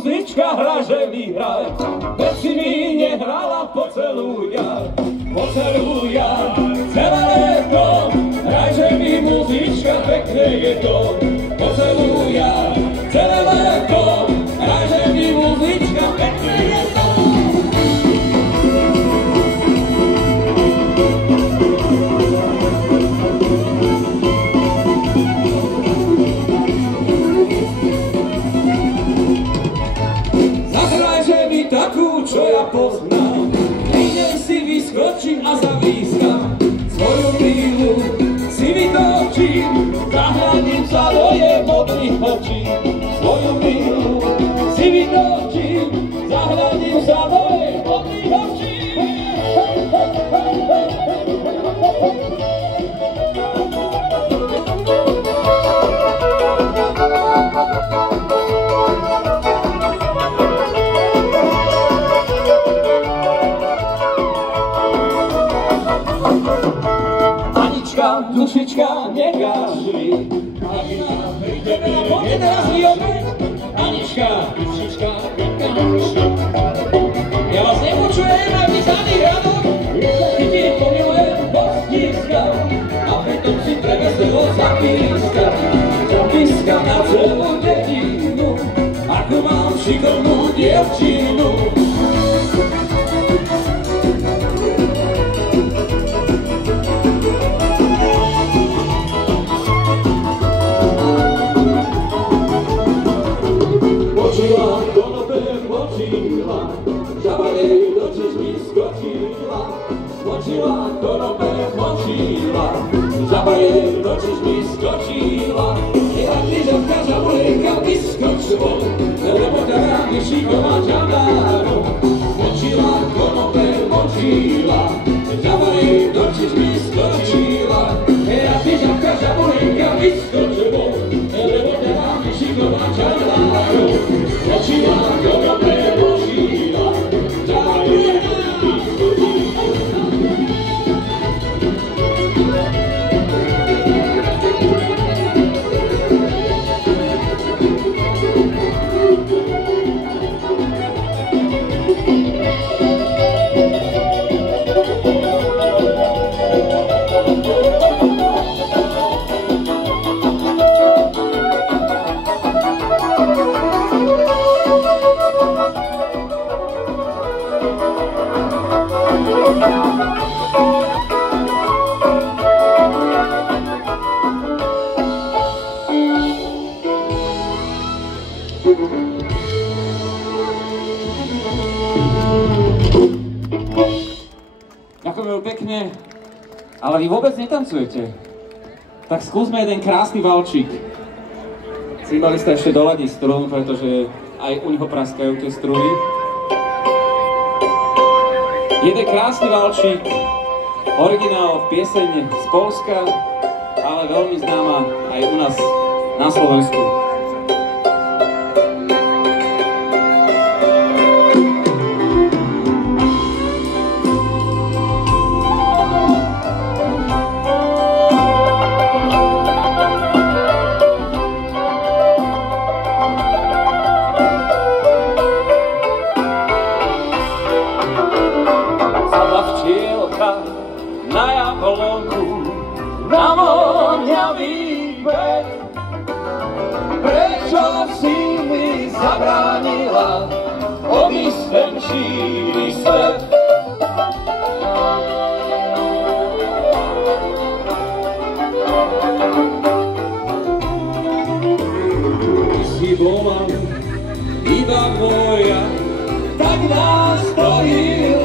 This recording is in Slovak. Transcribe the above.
muzička hra, že mi hraj, veď si mi nehrala po celú jar, celé leto, hraj, že mi muzička, pekne je to, po celú jar, celé leto, hraj, že mi muzička, pekne je to. Takú, čo ja poznám, ide si vyskočím a zavískam, svoju milu si vytočím, zahľadím sa do jej modrých očí, svoju milu si vytočím, zahľadím sa do jej modrých očí. Dušička, nekážli, poďte teraz vy opäť. Anička, dušička, nekážli. Ja vás nepočujem, aj vy zadný radok, chytí pomilujem do stíska, a pritom si preveselo zapískam, zapískam na celú dedinu, ako mám šikovnú dievčinu. Močila, konope močila, žaba jej do čižmy skočila. Ja lyžavka žabulinka vyskočilo, lebo ťa je šiková žanáro. Močila, konope močila, žaba jej do čižmy skočila. Ja lyžavka žabulinka vyskočilo, lebo ťa je šiková žanáro. Močila, konope močila, žaba jej do čižmy skočila. Ďakujem pekne, ale vy vôbec netancujete. Tak skúsme jeden krásny valčík. Cymbalista ešte doladí strun, pretože aj u neho praskajú tie struny. Jeden krásny valčík, originál pieseň z Poľska, ale veľmi známa aj u nás na Slovensku. Na jablonku, na voňavý kvet. Prečo si mi zabránila odísť ten šíry svet? Ty si bola iba moja, tak nás spojila.